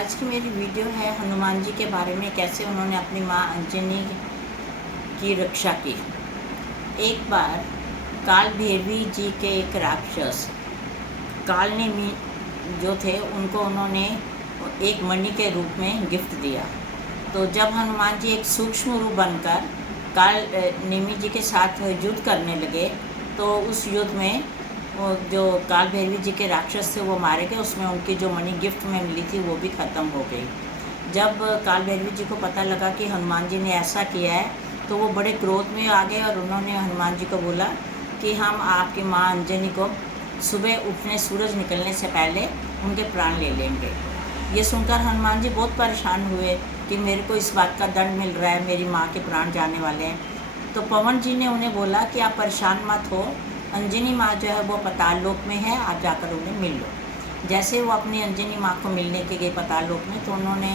आज की मेरी वीडियो है हनुमान जी के बारे में, कैसे उन्होंने अपनी माँ अंजनी की रक्षा की। एक बार काल भैरवी जी के एक राक्षस काल नेमी जो थे उनको उन्होंने एक मणि के रूप में गिफ्ट दिया। तो जब हनुमान जी एक सूक्ष्म रूप बनकर काल नेमी जी के साथ युद्ध करने लगे तो उस युद्ध में वो जो काल भैरवी जी के राक्षस थे वो मारे गए। उसमें उनकी जो मणि गिफ्ट में मिली थी वो भी ख़त्म हो गई। जब काल भैरवी जी को पता लगा कि हनुमान जी ने ऐसा किया है तो वो बड़े क्रोध में आ गए और उन्होंने हनुमान जी को बोला कि हम आपकी माँ अंजनी को सुबह उठने सूरज निकलने से पहले उनके प्राण ले लेंगे। ये सुनकर हनुमान जी बहुत परेशान हुए कि मेरे को इस बात का दंड मिल रहा है, मेरी माँ के प्राण जाने वाले हैं। तो पवन जी ने उन्हें बोला कि आप परेशान मत हो, अंजनी माँ जो है वो पाताल लोक में है, आप जाकर उन्हें मिल लो। जैसे वो अपनी अंजनी माँ को मिलने के गए पाताल लोक में तो उन्होंने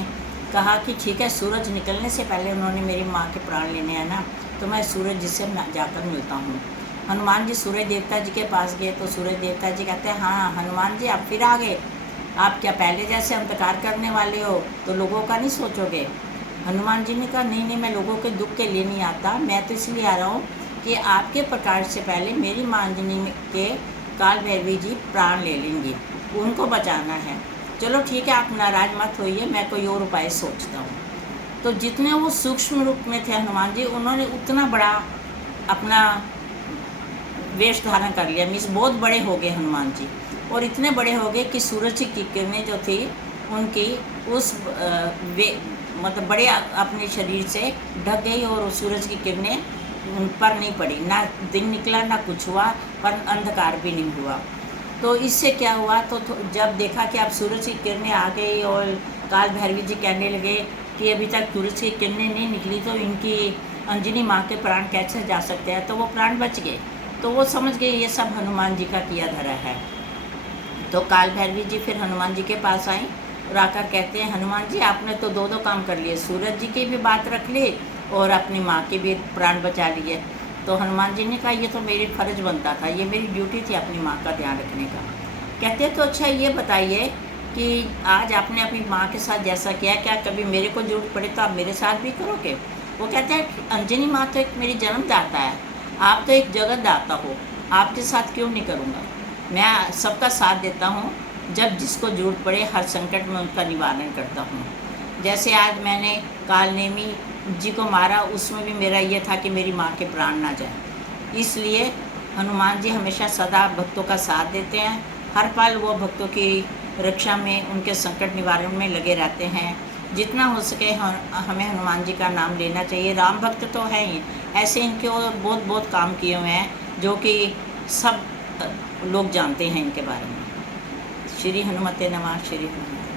कहा कि ठीक है, सूरज निकलने से पहले उन्होंने मेरी माँ के प्राण लेने हैं ना, तो मैं सूरज जी से जाकर मिलता हूँ। हनुमान जी सूर्य देवता जी के पास गए तो सूर्य देवता जी कहते हैं, हाँ हनुमान जी आप फिर आ गए, आप क्या पहले जैसे अंधकार करने वाले हो तो लोगों का नहीं सोचोगे। हनुमान जी ने कहा नहीं, मैं लोगों के दुख के लिए नहीं आता, मैं तो इसलिए आ रहा हूँ कि आपके प्रकाश से पहले मेरी माँ अंजनी के काल भैरवी जी प्राण ले लेंगी, उनको बचाना है। चलो ठीक है, आप नाराज मत होइए, मैं कोई और उपाय सोचता हूँ। तो जितने वो सूक्ष्म रूप में थे हनुमान जी, उन्होंने उतना बड़ा अपना वेश धारण कर लिया। मीन्स बहुत बड़े हो गए हनुमान जी, और इतने बड़े हो गए कि सूरज की किरणें जो थी उनकी उस मतलब बड़े अपने शरीर से ढक गई और सूरज की किरणें उन पर नहीं पड़ी, ना दिन निकला ना कुछ हुआ, पर अंधकार भी नहीं हुआ। तो इससे क्या हुआ, तो जब देखा कि अब सूरज की किरणें आ गई और काल भैरवी जी कहने लगे कि अभी तक सूरज की किरणें नहीं निकली तो इनकी अंजनी माँ के प्राण कैसे जा सकते हैं, तो वो प्राण बच गए। तो वो समझ गए ये सब हनुमान जी का किया धरा है। तो काल भैरवी जी फिर हनुमान जी के पास आई और आकर कहते हैं, हनुमान जी आपने तो दो काम कर लिए, सूरज जी की भी बात रख ली और अपनी माँ के भी प्राण बचा लिए। तो हनुमान जी ने कहा ये तो मेरी फ़र्ज बनता था, ये मेरी ड्यूटी थी अपनी माँ का ध्यान रखने का। कहते तो अच्छा ये बताइए कि आज आपने अपनी माँ के साथ जैसा किया, क्या कभी मेरे को जरूरत पड़े तो आप मेरे साथ भी करोगे। वो कहते हैं अंजनी माँ तो एक मेरी जन्मदाता है, आप तो एक जगतदाता हो, आपके साथ क्यों नहीं करूँगा। मैं सबका साथ देता हूँ, जब जिसको जरूरत पड़े हर संकट में उनका निवारण करता हूँ। जैसे आज मैंने काल नेमी जी को मारा, उसमें भी मेरा ये था कि मेरी माँ के प्राण ना जाए। इसलिए हनुमान जी हमेशा सदा भक्तों का साथ देते हैं, हर पल वो भक्तों की रक्षा में, उनके संकट निवारण में लगे रहते हैं। जितना हो सके हमें हनुमान जी का नाम लेना चाहिए। राम भक्त तो है ही, ऐसे इनके और बहुत काम किए हुए हैं जो कि सब लोग जानते हैं इनके बारे में। श्री हनुमते नमः, श्री हनुमते।